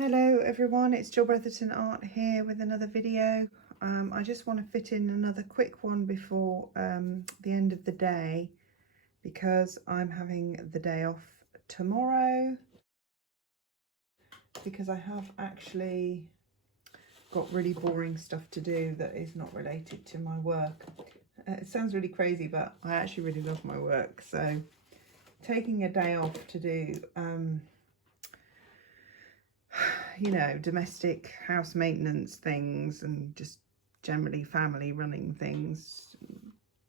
Hello everyone, it's Jill Bretherton Art here with another video. I just want to fit in another quick one before the end of the day because I'm having the day off tomorrow because I have actually got really boring stuff to do that is not related to my work. It sounds really crazy, but I actually really love my work, so taking a day off to do you know, domestic house maintenance things and just generally family running things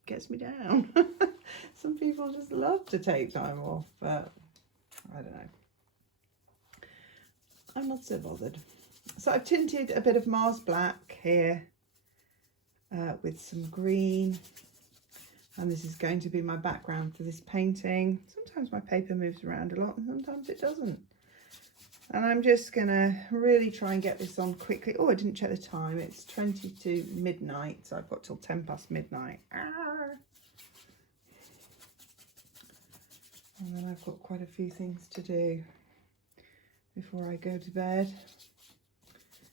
gets me down. Some people just love to take time off, but I don't know. I'm not so bothered. So I've tinted a bit of Mars Black here with some green, and this is going to be my background for this painting. Sometimes my paper moves around a lot and sometimes it doesn't. And I'm just gonna really try and get this on quickly. Oh, I didn't check the time. It's 20 to midnight, so I've got till 10 past midnight. And then I've got quite a few things to do before I go to bed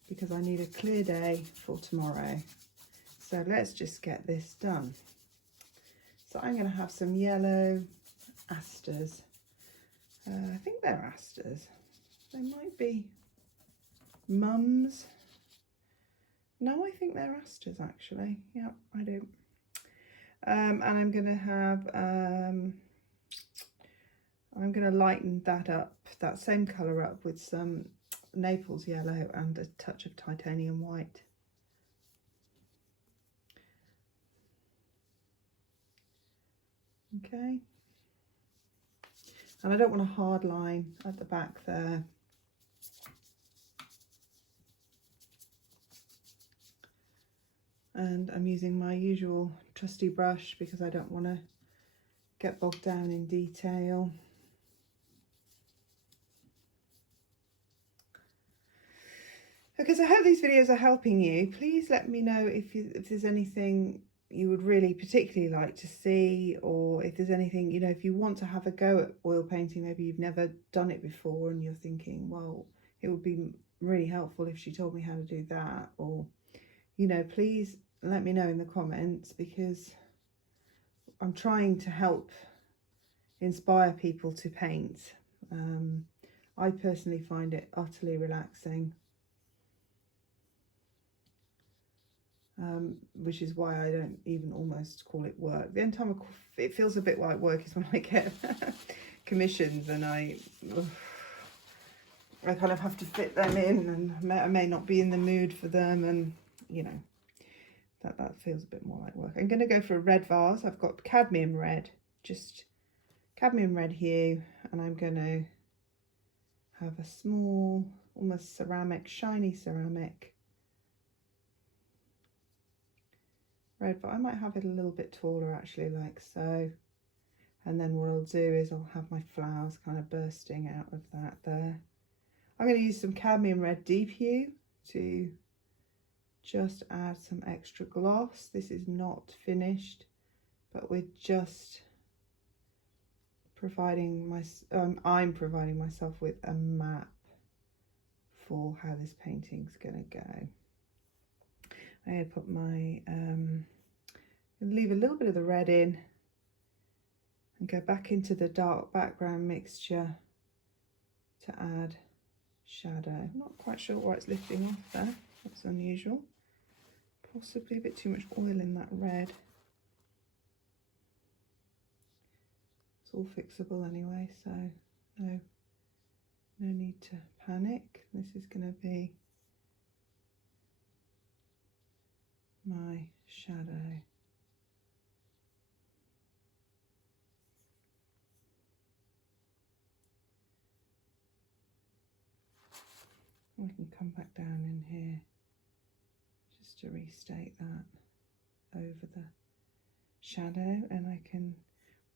because I need a clear day for tomorrow. So let's just get this done. So I'm gonna have some yellow asters. I think they're asters. They might be mums. No, I think they're asters actually. Yeah, I do. And I'm gonna have I'm gonna lighten that up, that same colour up with some Naples yellow and a touch of titanium white. Okay. And I don't want a hard line at the back there. And I'm using my usual trusty brush because I don't want to get bogged down in detail. Okay, so I hope these videos are helping you. Please let me know if there's anything you would really particularly like to see, or if there's anything, you know, if you want to have a go at oil painting, maybe you've never done it before and you're thinking, well, it would be really helpful if she told me how to do that, or, you know, please let me know in the comments because I'm trying to help inspire people to paint. I personally find it utterly relaxing. Which is why I don't even almost call it work. The only time it feels a bit like work is when I get commissions and I kind of have to fit them in, and I may not be in the mood for them, and you know, that feels a bit more like work. I'm going to go for a red vase. I've got cadmium red, just cadmium red hue, and I'm going to have a small, almost ceramic, shiny ceramic red, but I might have it a little bit taller actually, like so. And then what I'll do is I'll have my flowers kind of bursting out of that there. I'm going to use some cadmium red deep hue to just add some extra gloss. This is not finished, but we're just providing I'm providing myself with a map for how this painting's going to go. I'm going to put my leave a little bit of the red in and go back into the dark background mixture to add shadow. I'm not quite sure why it's lifting off there. That's unusual. Possibly a bit too much oil in that red. It's all fixable anyway, so no need to panic. This is going to be my shadow. I can come back down in here just to restate that over the shadow, and I can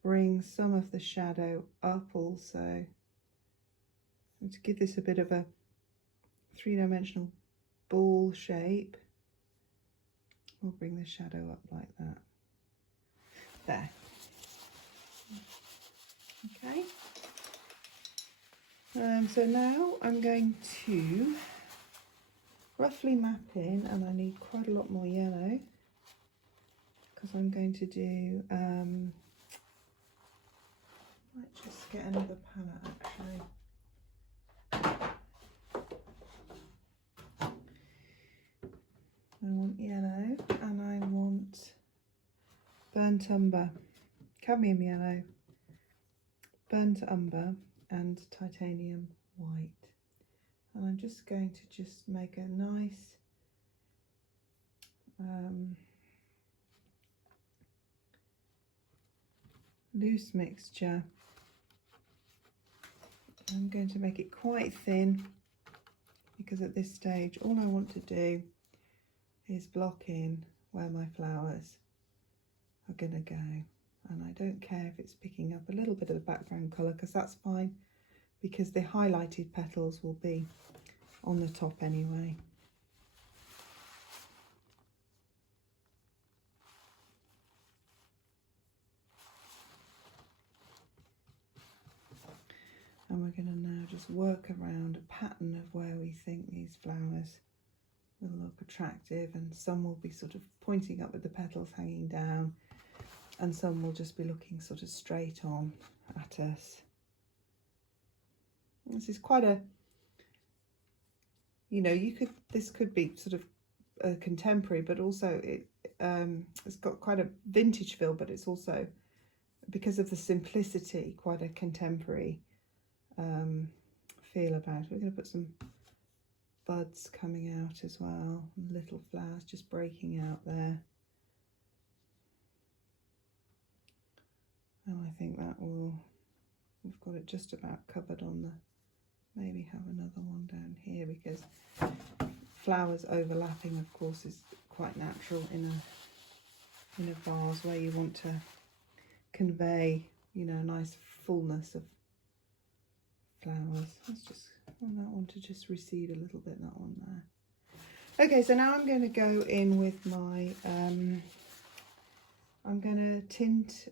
bring some of the shadow up also, and to give this a bit of a three-dimensional ball shape. We'll bring the shadow up like that. There. Okay. So now I'm going to roughly map in, and I need quite a lot more yellow because I'm going to do, might just get another palette actually. I want yellow and I want burnt umber, cadmium yellow, burnt umber and titanium white. And I'm just going to just make a nice loose mixture. I'm going to make it quite thin because at this stage all I want to do is block in where my flowers are going to go, and I don't care if it's picking up a little bit of the background colour because that's fine, because the highlighted petals will be on the top anyway. And we're going to now just work around a pattern of where we think these flowers will look attractive, and some will be sort of pointing up with the petals hanging down, and some will just be looking sort of straight on at us. This is quite a, you know, this could be sort of a contemporary, but also it's got quite a vintage feel, but it's also, because of the simplicity, quite a contemporary feel about it. We're going to put some buds coming out as well, little flowers just breaking out there. And I think that will, we've got it just about covered on the, maybe have another one down here, because flowers overlapping of course is quite natural in a vase where you want to convey, you know, a nice fullness of flowers. Let's just want that one to just recede a little bit, that one there. Okay, so now I'm going to go in with my I'm going to tint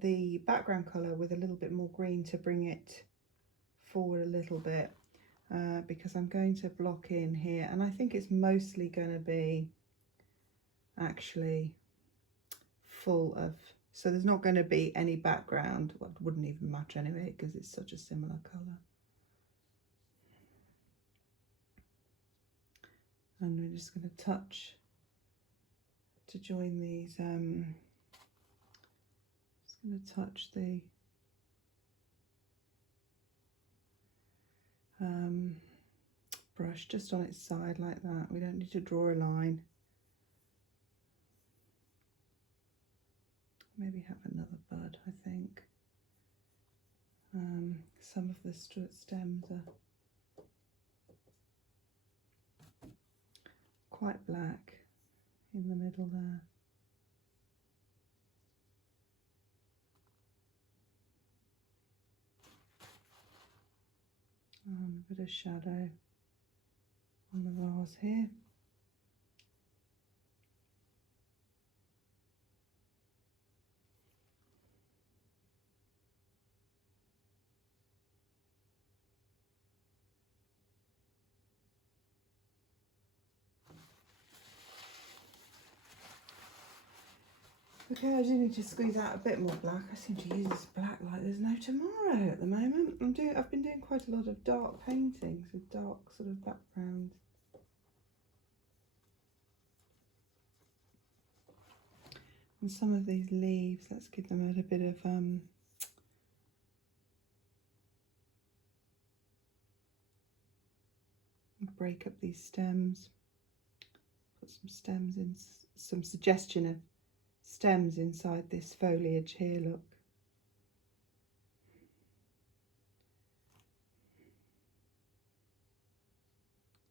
the background colour with a little bit more green to bring it forward a little bit, because I'm going to block in here, and I think it's mostly going to be actually full of, so there's not going to be any background. Well, it wouldn't even matter anyway because it's such a similar colour. And we're just going to touch to join these, just going to touch the brush just on its side like that. We don't need to draw a line. Maybe have another bud, I think. Some of the stems are quite black in the middle there. A bit of shadow on the vase here. Okay, I do need to squeeze out a bit more black. I seem to use this black like there's no tomorrow at the moment. I've been doing quite a lot of dark paintings with dark sort of backgrounds. And some of these leaves, let's give them a bit of break up these stems. Put some stems in, some suggestion of stems inside this foliage here, look.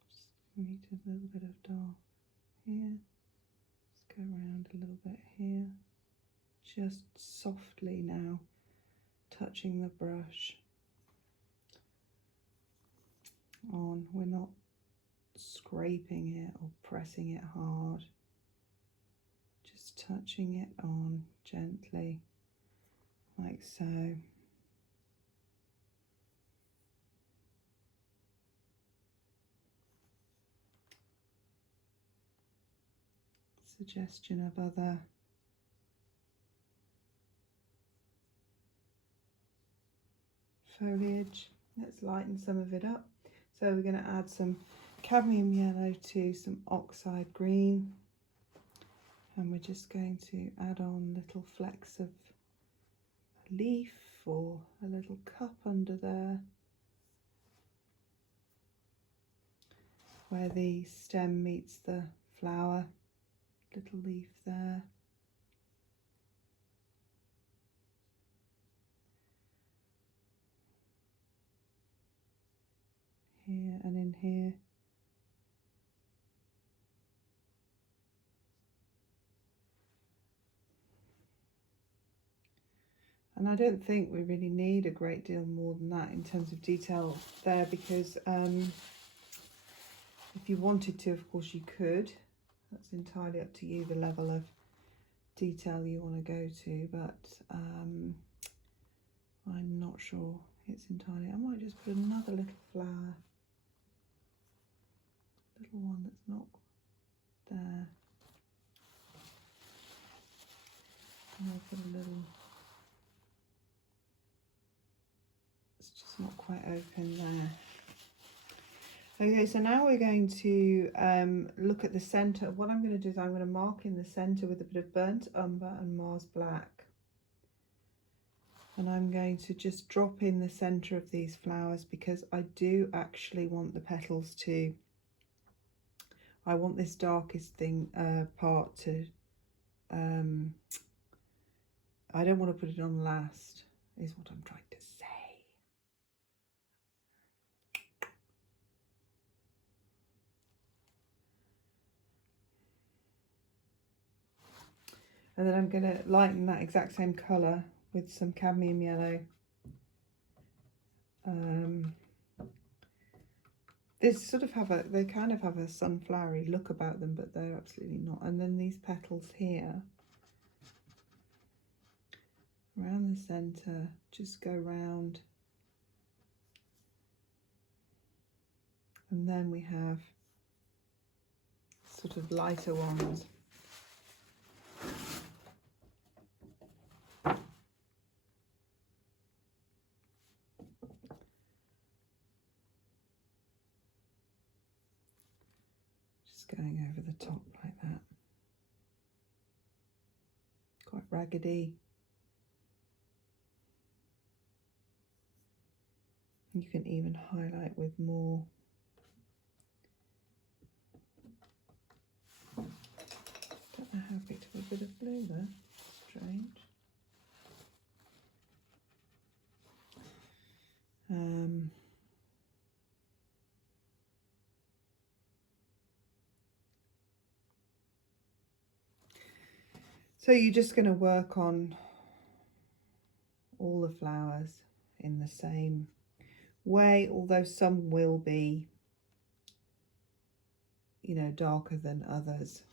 Just need a little bit of dark here. Let's go around a little bit here. Just softly now touching the brush on. We're not scraping it or pressing it hard. Just touching it on gently, like so. suggestion of other foliage. Let's lighten some of it up. So we're going to add some cadmium yellow to some oxide green, and we're just going to add on little flecks of a leaf or a little cup under there where the stem meets the flower, little leaf there. Here and in here. And I don't think we really need a great deal more than that in terms of detail there, because if you wanted to, of course you could. That's entirely up to you, the level of detail you want to go to, but I'm not sure it's entirely. I might just put another little flower, little one that's not there. And I'll put a little, it's just not quite open there. Okay, so now we're going to look at the centre. What I'm going to do is I'm going to mark in the centre with a bit of burnt umber and Mars black. And I'm going to just drop in the centre of these flowers, because I do actually want the petals to, I want this darkest part to, I don't want to put it on last, is what I'm trying to say. And then I'm going to lighten that exact same colour with some cadmium yellow. They kind of have a sunflowery look about them, but they're absolutely not. And then these petals here, around the centre, just go round. And then we have sort of lighter ones. Going over the top like that, quite raggedy. You can even highlight with more. Don't know how I picked up a bit of blue there. Strange. So you're just going to work on all the flowers in the same way, although some will be, you know, darker than others.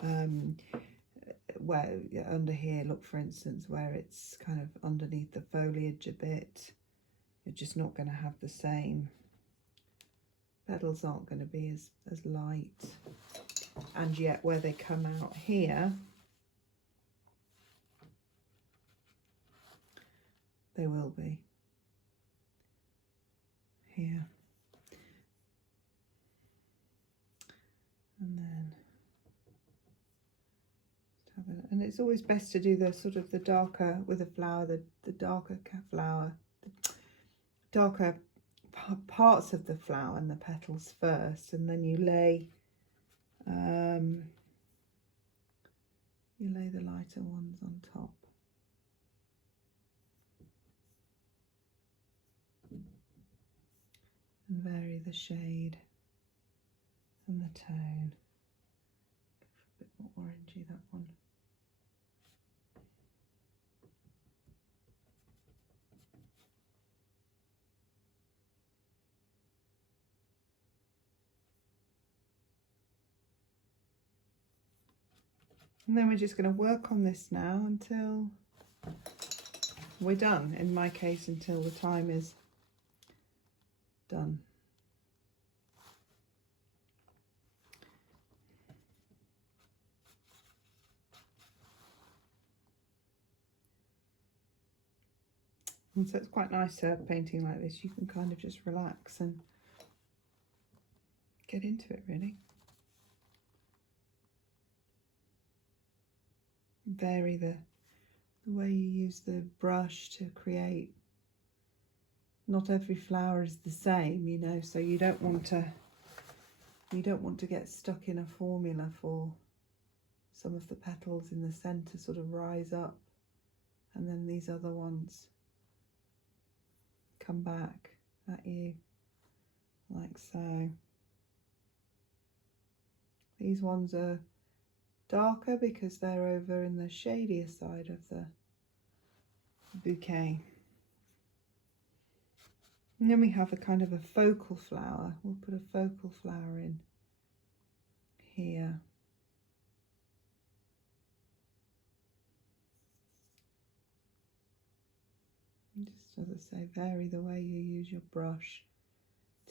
Where under here, look, for instance, where it's kind of underneath the foliage a bit, you're just not going to have the same. Petals aren't going to be as light, and yet where they come out here, they will be here. And then have it, and it's always best to do the sort of the darker with a flower, the darker flower, the darker parts of the flower and the petals first, and then you lay the lighter ones on top. And vary the shade and the tone. Go for a bit more orangey, that one. And then we're just going to work on this now until we're done. In my case, until the time is done. And so it's quite nice painting like this. You can kind of just relax and get into it, really. Vary the way you use the brush to create. Not every flower is the same, you know, so you don't want to get stuck in a formula for some of the petals in the centre sort of rise up and then these other ones come back at you like so. These ones are darker because they're over in the shadier side of the bouquet. And then we have a kind of a focal flower. We'll put a focal flower in here. And just, as I say, vary the way you use your brush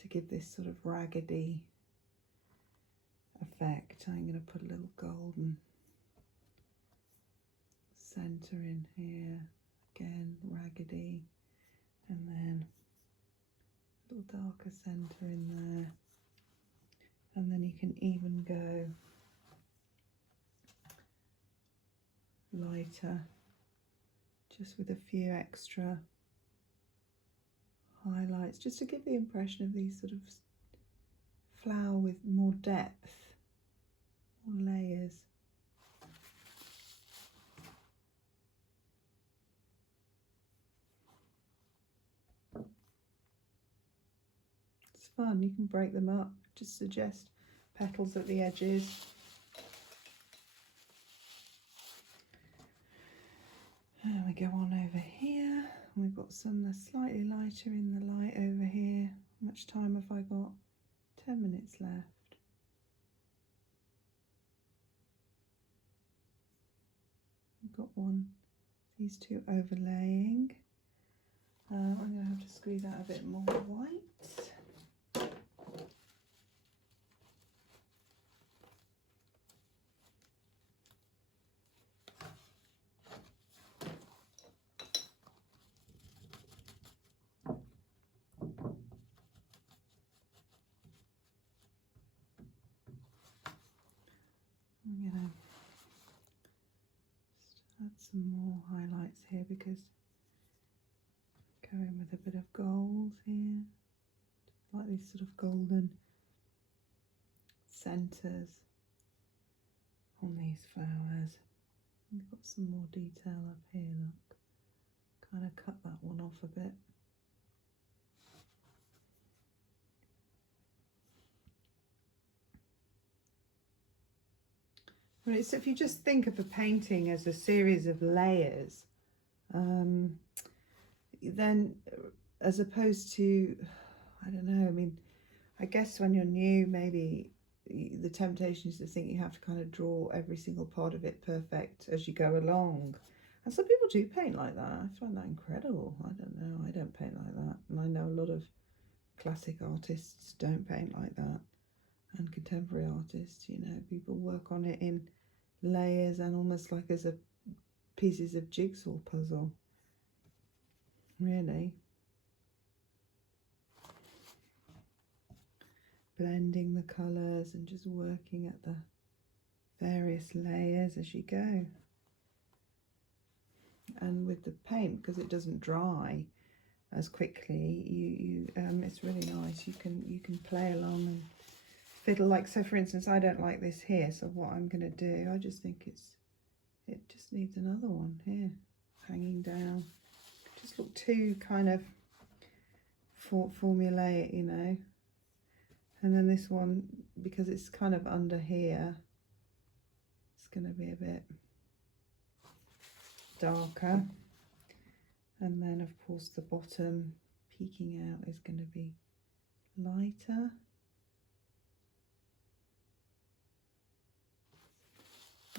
to give this sort of raggedy effect. I'm going to put a little golden centre in here, again raggedy, and then a little darker centre in there, and then you can even go lighter just with a few extra highlights, just to give the impression of these sort of flower with more depth, more layers. It's fun, you can break them up, just suggest petals at the edges. And we go on over here. We've got some that's slightly lighter in the light over here. How much time have I got? 10 minutes left. We've got one, these two overlaying. I'm going to have to squeeze out a bit more white. I'm going to just add some more highlights here because go in with a bit of gold here, like these sort of golden centres on these flowers. We've got some more detail up here, look. Kind of cut that one off a bit. Right, so if you just think of a painting as a series of layers, then as opposed to, I don't know, I mean, I guess when you're new, maybe the temptation is to think you have to kind of draw every single part of it perfect as you go along. And some people do paint like that. I find that incredible. I don't know, I don't paint like that. And I know a lot of classic artists don't paint like that. And contemporary artists, you know, people work on it in layers and almost like as a pieces of jigsaw puzzle, really. Blending the colours and just working at the various layers as you go. And with the paint, because it doesn't dry as quickly, it's really nice. You can play along and fiddle. Like, so for instance, I don't like this here, so what I'm going to do, I just think it just needs another one here hanging down. Just look too kind of formulaic, you know. And then this one, because it's kind of under here, it's going to be a bit darker. And then of course the bottom peeking out is going to be lighter.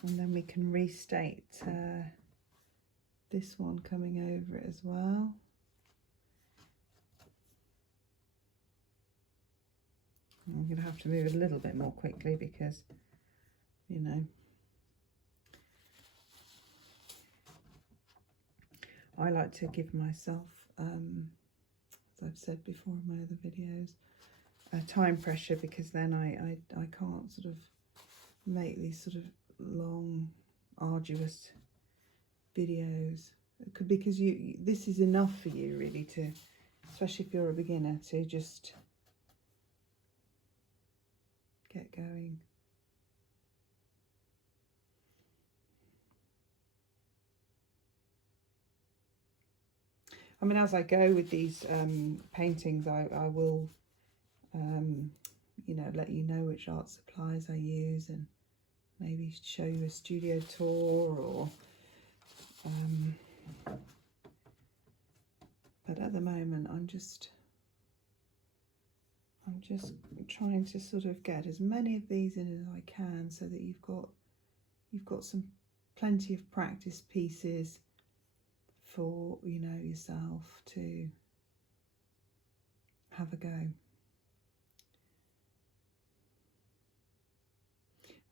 And then we can restate this one coming over it as well. I'm going to have to move a little bit more quickly because, you know, I like to give myself as I've said before in my other videos, time pressure, because then I can't sort of make these sort of long, arduous videos. Because this is enough for you really to, especially if you're a beginner, to just get going. I mean, as I go with these paintings, I will, you know, let you know which art supplies I use, and maybe show you a studio tour, or but at the moment I'm just trying to sort of get as many of these in as I can, so that you've got plenty of practice pieces for, you know, yourself to have a go. I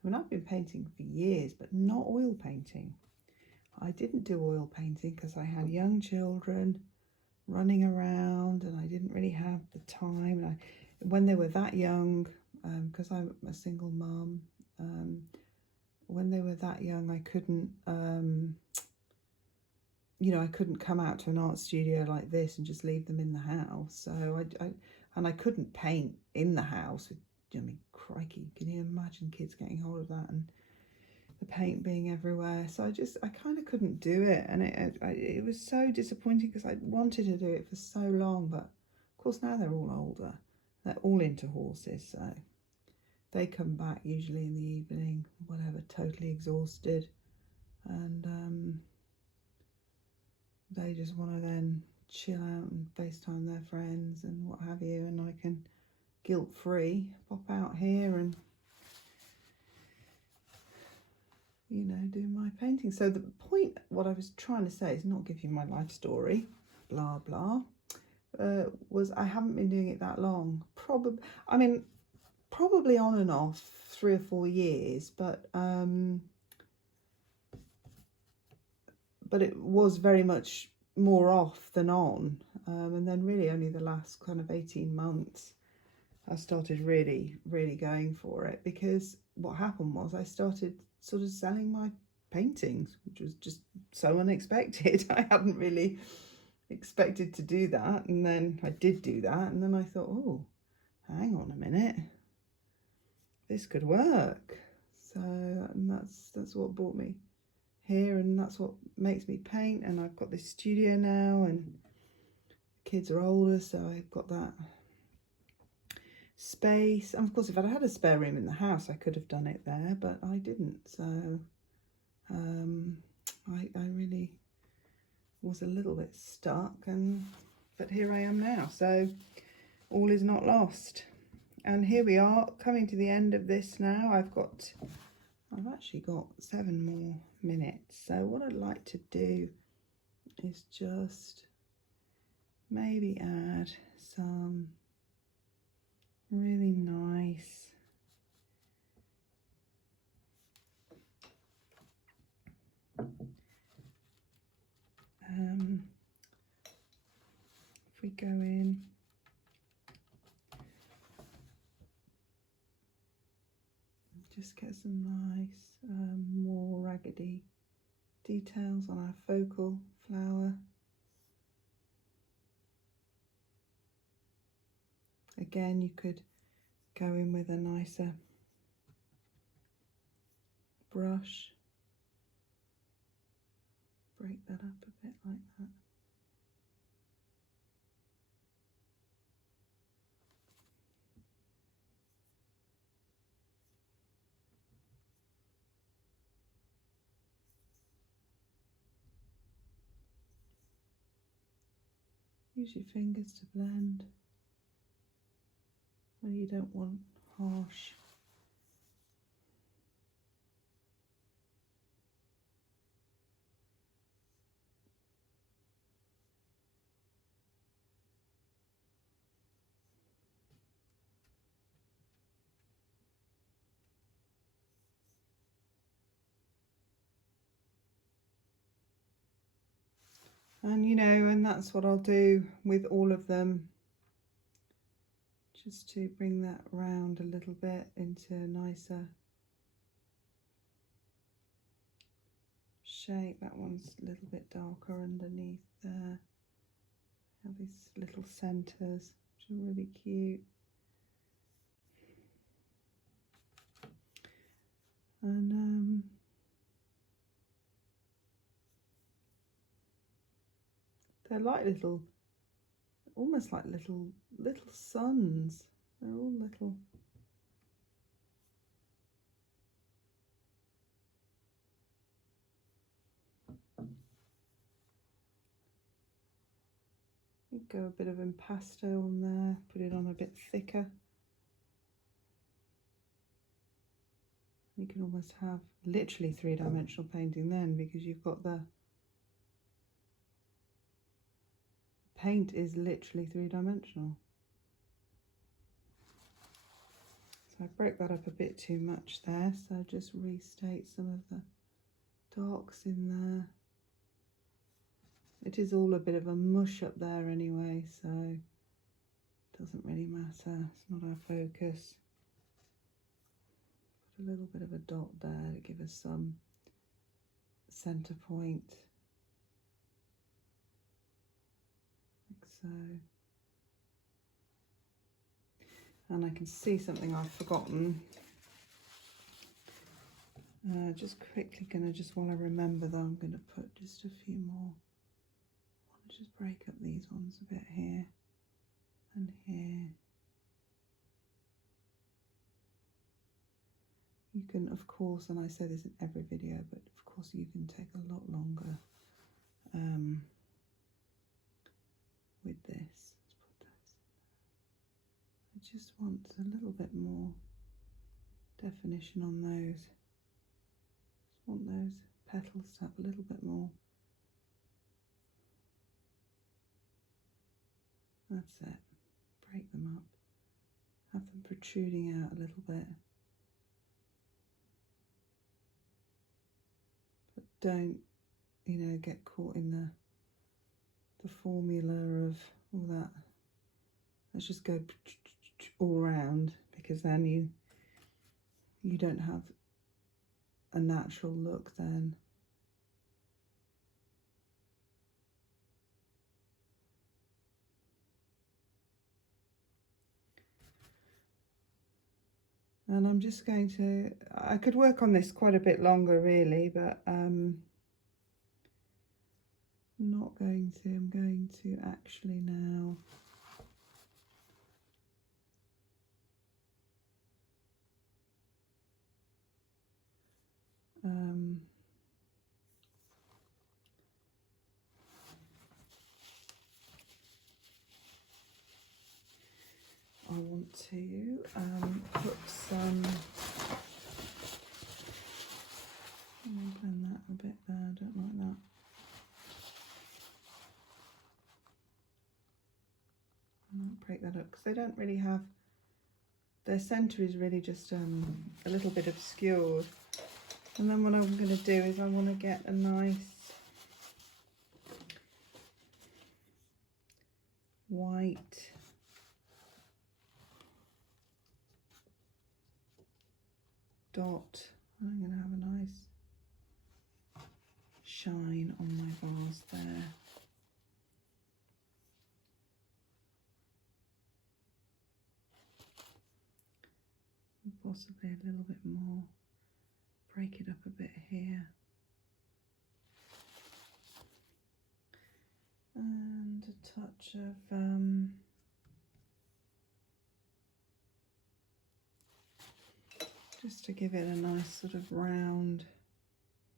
mean, I've been painting for years, but not oil painting. I didn't do oil painting because I had young children running around, and I didn't really have the time. And when they were that young, because I'm a single mum, when they were that young, I couldn't, you know, I couldn't come out to an art studio like this and just leave them in the house. So I couldn't paint in the house. I mean, crikey, can you imagine kids getting hold of that and the paint being everywhere? So I kind of couldn't do it, and it was so disappointing, because I wanted to do it for so long. But of course now they're all older, they're all into horses, so they come back usually in the evening, whatever, totally exhausted, and they just want to then chill out and FaceTime their friends and what have you, and I can guilt-free pop out here and, you know, do my painting. So the point, what I was trying to say, is not give you my life story, blah blah, was I haven't been doing it that long. Probably on and off 3 or 4 years, but it was very much more off than on, and then really only the last kind of 18 months I started really going for it, because what happened was I started sort of selling my paintings, which was just so unexpected. I hadn't really expected to do that, and then I did do that, and then I thought, oh, hang on a minute, this could work. So, and that's what brought me here, and that's what makes me paint. And I've got this studio now, and the kids are older, so I've got that space. And of course, if I'd had a spare room in the house, I could have done it there, but I didn't. So I really was a little bit stuck, but here I am now, so all is not lost. And here we are, coming to the end of this now. I've actually got 7 more minutes. So what I'd like to do is just maybe add some really nice if we go in, just get some nice more raggedy details on our focal flower. Again, you could go in with a nicer brush, break that up a bit like that. Use your fingers to blend when you don't want harsh. And you know, and that's what I'll do with all of them, just to bring that round a little bit into a nicer shape. That one's a little bit darker underneath there. Have these little centres, which are really cute. And they're like little, almost like little suns. They're all little. Go a bit of impasto on there, put it on a bit thicker. You can almost have literally three-dimensional painting then, because you've got the paint is literally three-dimensional. So I broke that up a bit too much there, so just restate some of the darks in there. It is all a bit of a mush up there anyway, so it doesn't really matter. It's not our focus. Put a little bit of a dot there to give us some centre point, like so. And I can see something I've forgotten. Just quickly gonna, just while I remember though, I'm gonna put just a few more. I'll just break up these ones a bit here and here. You can, of course, and I say this in every video, but of course you can take a lot longer with this. Let's put those. I just want a little bit more definition on those. Just want those petals to have a little bit more. That's it. Break them up. Have them protruding out a little bit. But don't, you know, get caught in the formula of all that. Let's just go all round, because then you don't have a natural look then. And I'm just going to, I could work on this quite a bit longer really, but I'm not going to. I'm going to actually now I want to put some, blend that a bit there, I don't like that. I might break that up because they don't really have, their centre is really just a little bit obscured. And then what I'm going to do is I want to get a nice white dot. I'm going to have a nice shine on my vase there. And possibly a little bit more. Break it up a bit here. And a touch of just to give it a nice sort of round.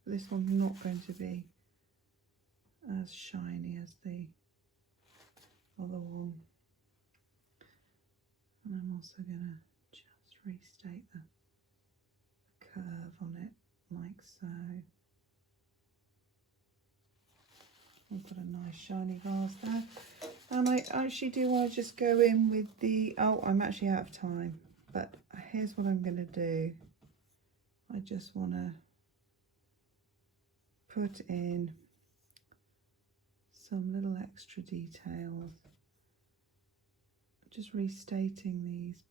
This one's not going to be as shiny as the other one. And I'm also going to just restate the curve on it like so. I've got a nice shiny vase there. And I actually do want to just go in with the, oh, I'm actually out of time, but here's what I'm going to do. I just want to put in some little extra details. Just restating these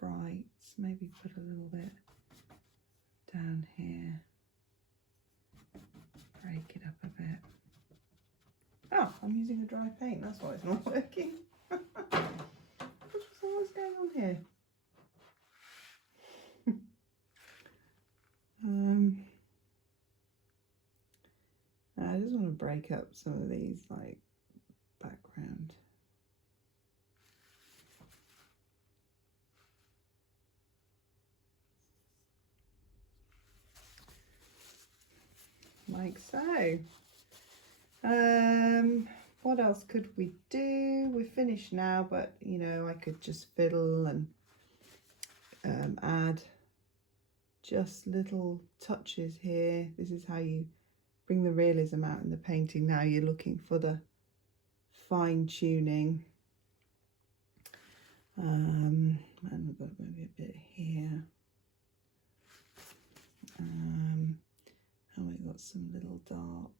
brights, maybe put a little bit down here, break it up a bit. Oh, I'm using a dry paint, that's why it's not working. What's going on here? I just want to break up some of these like background. Like so. What else could we do? We're finished now, but you know, I could just fiddle and add just little touches here. This is how you bring the realism out in the painting. Now you're looking for the fine tuning. And we've got maybe a bit here. And we've got some little dark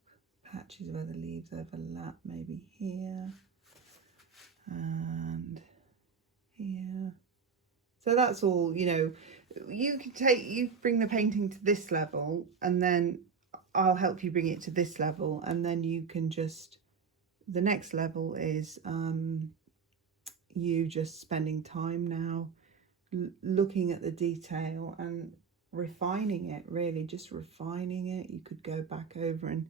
patches where the leaves overlap, maybe here and here. So that's all, you know, you bring the painting to this level and then I'll help you bring it to this level, and then you can just, the next level is you just spending time now looking at the detail and refining it, really just refining it. You could go back over and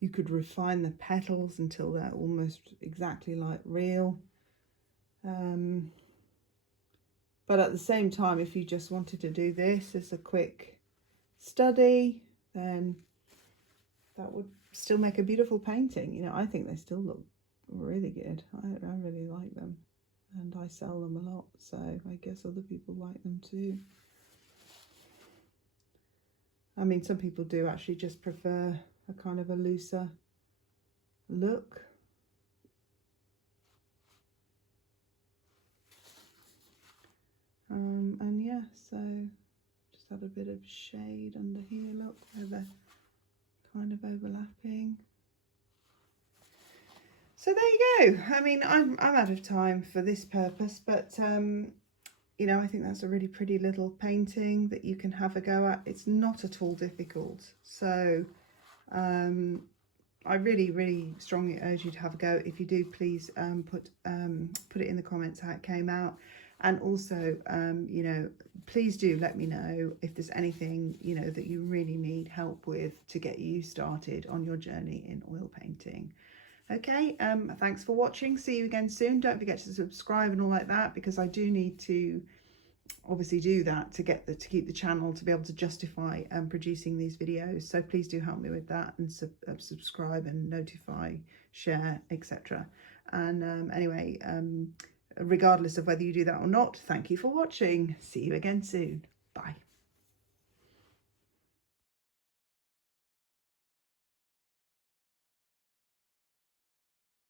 you could refine the petals until they're almost exactly like real. But at the same time, if you just wanted to do this as a quick study, then that would still make a beautiful painting. You know, I think they still look really good. I really like them, and I sell them a lot, so I guess other people like them too. I mean, some people do actually just prefer a kind of a looser look. And yeah, so just add a bit of shade under here, look, where they're kind of overlapping. So there you go. I mean, I'm out of time for this purpose, but you know, I think that's a really pretty little painting that you can have a go at. It's not at all difficult. So I really strongly urge you to have a go. If you do, please put it in the comments how it came out. And also, you know, please do let me know if there's anything, you know, that you really need help with to get you started on your journey in oil painting. Okay, thanks for watching. See you again soon. Don't forget to subscribe and all like that, because I do need to obviously do that to keep the channel to be able to justify producing these videos. So please do help me with that, and subscribe and notify, share, etc. And anyway, regardless of whether you do that or not, thank you for watching. See you again soon. Bye.